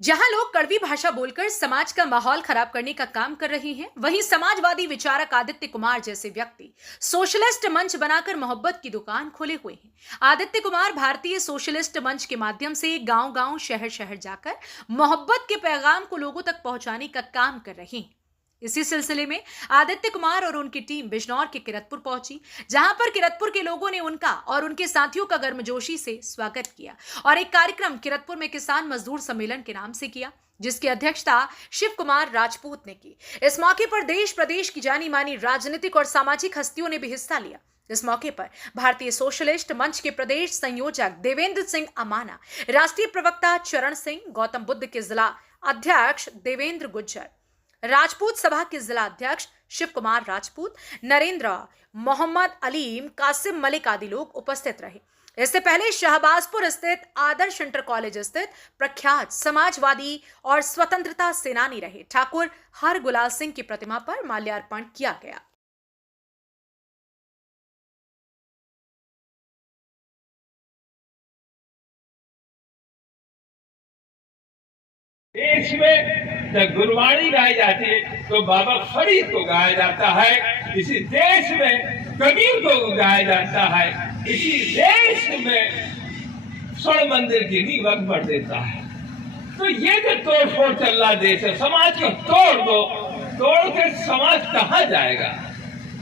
जहां लोग कड़वी भाषा बोलकर समाज का माहौल खराब करने का काम कर रहे हैं, वहीं समाजवादी विचारक आदित्य कुमार जैसे व्यक्ति सोशलिस्ट मंच बनाकर मोहब्बत की दुकान खोले हुए हैं। आदित्य कुमार भारतीय सोशलिस्ट मंच के माध्यम से गांव-गांव, शहर-शहर जाकर मोहब्बत के पैगाम को लोगों तक पहुंचाने का काम कर रहे हैं। इसी सिलसिले में आदित्य कुमार और उनकी टीम बिजनौर के किरतपुर पहुंची, जहां पर किरतपुर के लोगों ने उनका और उनके साथियों का गर्मजोशी से स्वागत किया और एक कार्यक्रम किरतपुर में किसान मजदूर सम्मेलन के नाम से किया, जिसकी अध्यक्षता शिव कुमार राजपूत ने की। इस मौके पर देश प्रदेश की जानी मानी राजनीतिक और सामाजिक हस्तियों ने भी हिस्सा लिया। इस मौके पर भारतीय सोशलिस्ट मंच के प्रदेश संयोजक देवेंद्र सिंह अमाना, राष्ट्रीय प्रवक्ता चरण सिंह, गौतम बुद्ध के जिला अध्यक्ष देवेंद्र गुज्जर, राजपूत सभा के जिला अध्यक्ष शिव कुमार राजपूत, नरेंद्र, मोहम्मद अलीम, कासिम मलिक आदि लोग उपस्थित रहे। इससे पहले शाहबाजपुर स्थित आदर्श इंटर कॉलेज स्थित प्रख्यात समाजवादी और स्वतंत्रता सेनानी रहे ठाकुर हर गुलाल सिंह की प्रतिमा पर माल्यार्पण किया गया। देश में जब गुरबाणी गाई जाती है तो बाबा फरीद को गाया जाता है, इसी देश में कबीर को गाया जाता है, इसी देश में स्वर्ण मंदिर की भी वक्त बढ़ देता है। तो ये जो तोड़ फोड़ चल रहा देश है, समाज को तोड़ दो, तोड़ के समाज कहाँ जाएगा?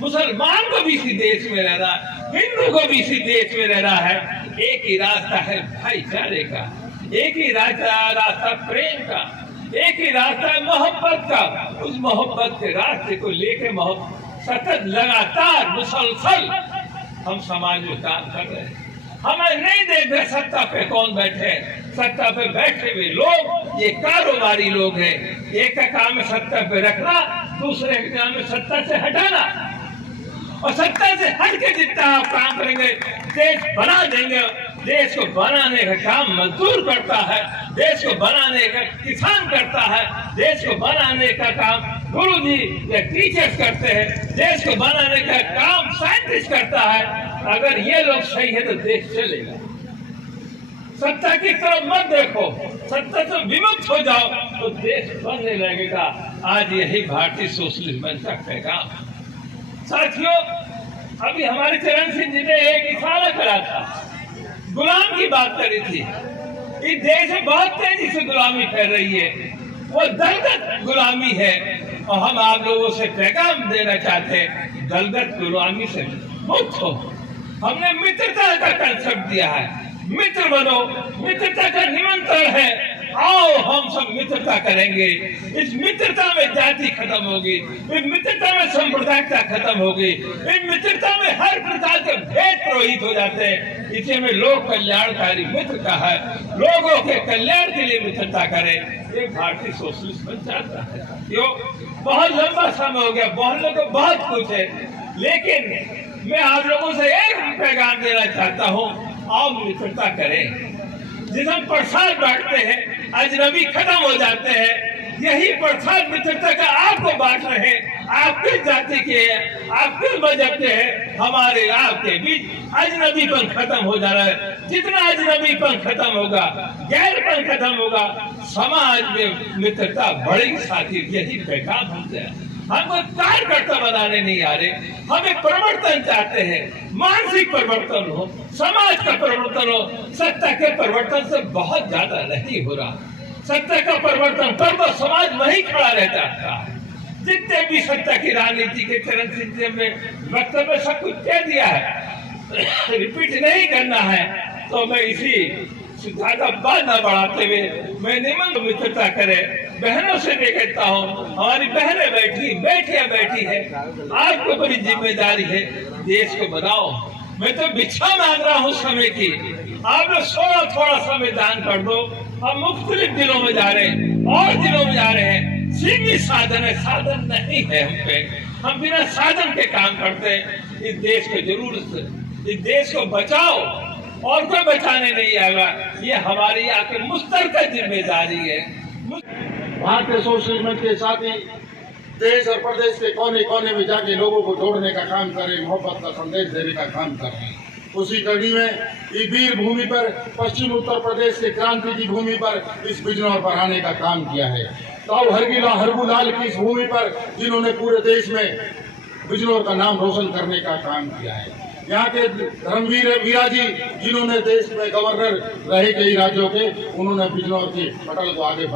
मुसलमान को भी इसी देश में रहना, हिंदू को भी इसी देश में रहना है। एक ही रास्ता है भाईचारे का, एक ही रास्ता प्रेम का, एक ही रास्ता है मोहब्बत का। उस मोहब्बत के रास्ते को लेके सतत लगातार मुसलसल हम समाज में काम कर रहे हैं। हमें नहीं देख रहे सत्ता पे कौन बैठे, सत्ता पे बैठे हुए लोग ये कारोबारी लोग हैं। एक का काम है सत्ता पे रखना, दूसरे का काम है सत्ता से हटाना। और सत्ता से हट के जितना आप काम करेंगे, देश बना देंगे। देश को बनाने का काम मजदूर करता है, देश को बनाने का किसान करता है, देश को बनाने का काम गुरुजी या टीचर्स करते हैं, देश को बनाने का काम साइंटिस्ट करता है। अगर ये लोग सही है तो देश चलेगा। सत्ता की तरफ मत देखो, सत्ता से विमुक्त हो जाओ तो देश बनने लगेगा। आज यही भारतीय सोशलिस्ट मंच का पैगाम। साथियों, अभी हमारे चरण सिंह जी ने एक इशारा करा था, गुलाम की बात करी थी। इस देश में बहुत तेजी से गुलामी फैल रही है, वो दलगत गुलामी है। और हम आप लोगों से पैगाम देना चाहते हैं, दलगत गुलामी से मुक्त हो। हमने मित्रता का कंसेप्ट दिया है, मित्र बनो, मित्रता का निमंत्रण है। आओ हम सब मित्रता करेंगे। इस मित्रता में जाति खत्म होगी, इस मित्रता में सांप्रदायिकता खत्म होगी, इस मित्रता में हर प्रकार के भेद प्रहित हो जाते हैं। इसे में लोक कल्याणकारी मित्रता है, लोगों के कल्याण के लिए मित्रता करें। ये भारतीय सोशलिस्ट मंच चाहता है। क्यों? बहुत लंबा समय हो गया, बहुत लोगों बहुत कुछ है, लेकिन मैं आप लोगों से एक पैगाम देना चाहता हूँ, आओ मित्रता करें। जिस हम प्रसाद बांटते हैं, अजनबी खत्म हो जाते हैं। यही प्रसाद मित्रता का आपको बांट रहे हैं। आप किस जाति के हैं, आप किस मजहब के हैं, हमारे आपके बीच अजनबीपन खत्म हो जा रहा है। जितना अजनबीपन खत्म होगा, गैरपन खत्म होगा, समाज में मित्रता बढ़ेगी। साथी, यही पैगाम हमसे है। हमको कार्यकर्ता बनाने नहीं आ रहे, हमें परिवर्तन चाहते हैं। मानसिक परिवर्तन हो, समाज का परिवर्तन हो। सत्ता के परिवर्तन से बहुत ज्यादा नहीं हो रहा। सत्ता का परिवर्तन कर दो, समाज वहीं खड़ा रह जाता है। जितने भी सत्ता की राजनीति के चरण सिंह में वक्तव्य सब कुछ कह दिया है, रिपीट नहीं करना है। तो मैं इसी ज्यादा बात न बढ़ाते हुए मैं निमंत्रण मित्रता करे। बहनों से भी कहता हूँ, हमारी बहनें बेटियां बैठी है, आपको बड़ी जिम्मेदारी है, देश को बनाओ। मैं तो भिक्षा मांग रहा हूँ समय की, आप लोग थोड़ा समय दान कर दो। हम मुख्तलिफ दिनों में जा रहे हैं और दिनों में जा रहे हैं। सीमित साधन है, साधन नहीं है हम पे। हम बिना साधन के काम करते हैं। इस देश को जरूरत है, इस देश को बचाओ, और कोई बचाने नहीं आएगा। ये हमारी आके मुश्तरका जिम्मेदारी है। भारतीय सोशलिस्ट मंच के साथ ही देश और प्रदेश के कोने कोने में जाके लोगों को जोड़ने का काम करें, मोहब्बत का संदेश देने का काम करें। उसी कड़ी में इस वीर भूमि पर पश्चिम उत्तर प्रदेश के क्रांति की भूमि पर इस बिजनौर पर आने का काम किया है। ताऊ हरबूलाल की इस भूमि पर जिन्होंने पूरे देश में बिजनौर का नाम रोशन करने का काम किया है। यहाँ के धर्मवीर वीरा जी जिन्होंने देश में गवर्नर रहे कई राज्यों के, उन्होंने बिजनौर के पटल को आगे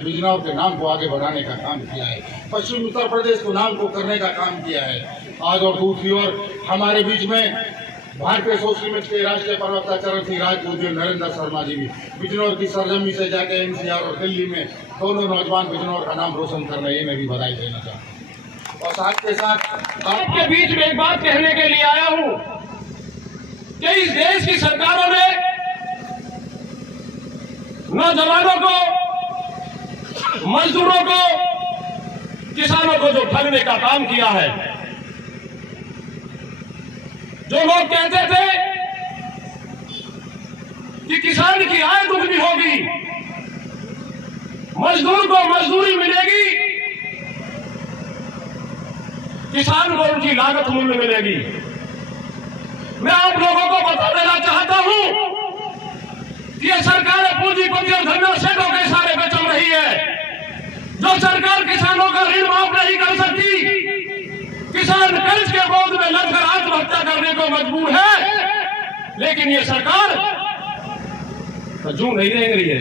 बिजनौर के नाम को आगे बढ़ाने का काम किया है। पश्चिम उत्तर प्रदेश को नाम को करने का काम किया है। आज और दूसरी ओर हमारे बीच में भारतीय सोशलिस्ट के राष्ट्रीय प्रवक्ता चरण सिंह राजपूत और नरेंद्र शर्मा जी भी बिजनौर की सरजमी से जाके NCR और दिल्ली में दोनों नौजवान बिजनौर का नाम रोशन कर रहे हैं। मैं भी बधाई देना चाहता हूँ। और साथ के साथ आपके बीच में एक बात कहने के लिए आया हूं कि इस देश की सरकारों ने नौजवानों को, मजदूरों को, किसानों को जो ठगने का काम किया है। जो लोग कहते थे कि किसान की आय दुगनी होगी, मजदूर को मजदूरी मिलेगी, किसान को उनकी लागत मूल्य मिलेगी। मैं आप लोगों को बता देना चाहता हूं कि यह सरकार पूंजीपति और धन्ना सेठों के इशारे पे चल रही है। जो सरकार किसानों का ऋण माफ नहीं कर सकती, किसान कर्ज के बोझ में लगकर आत्महत्या करने को मजबूर है, लेकिन ये सरकार जू नहीं रह रही है।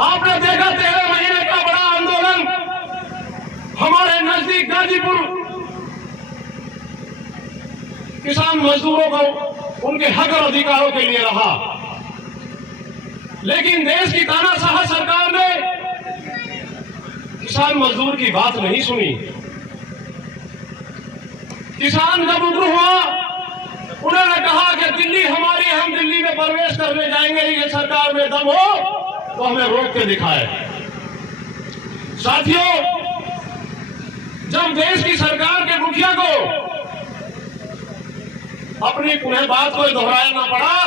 आपने देखा 13 महीने का बड़ा आंदोलन हमारे नजदीक गाजीपुर किसान मजदूरों को उनके हक और अधिकारों के लिए रहा, लेकिन देश की तानाशाह सरकार ने किसान मजदूर की बात नहीं सुनी। किसान जब उग्र हुआ, उन्होंने कहा कि दिल्ली हमारी, हम दिल्ली में प्रवेश करने जाएंगे, ये सरकार में दम हो तो हमें रोक के दिखाए। साथियों, जब देश की सरकार के मुखिया को अपनी पुनः बात को दोहराना पड़ा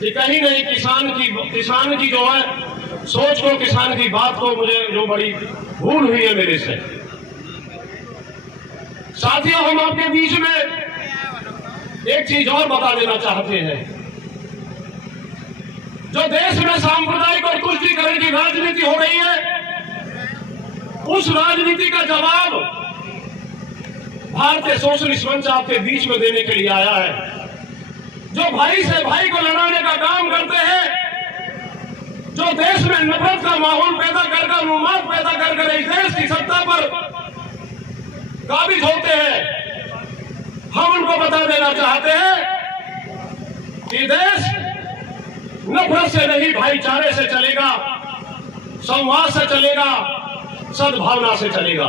कि कहीं नहीं किसान की जो है सोच को, किसान की बात को मुझे जो बड़ी भूल हुई है मेरे से। साथियों, हम आपके बीच में एक चीज और बता देना चाहते हैं। जो देश में सांप्रदायिक और तुष्टीकरण की राजनीति हो रही है, उस राजनीति का जवाब भारतीय सोशलिस्ट मंच आपके बीच में देने के लिए आया है। जो भाई से भाई को लड़ाने का काम करते हैं, जो देश में नफरत का माहौल पैदा कर उन्माद पैदा कर इस देश की सत्ता पर काबिज होते हैं, हम उनको बता देना चाहते हैं कि देश नफरत से नहीं भाईचारे से चलेगा, संवाद से चलेगा, सद्भावना से चलेगा।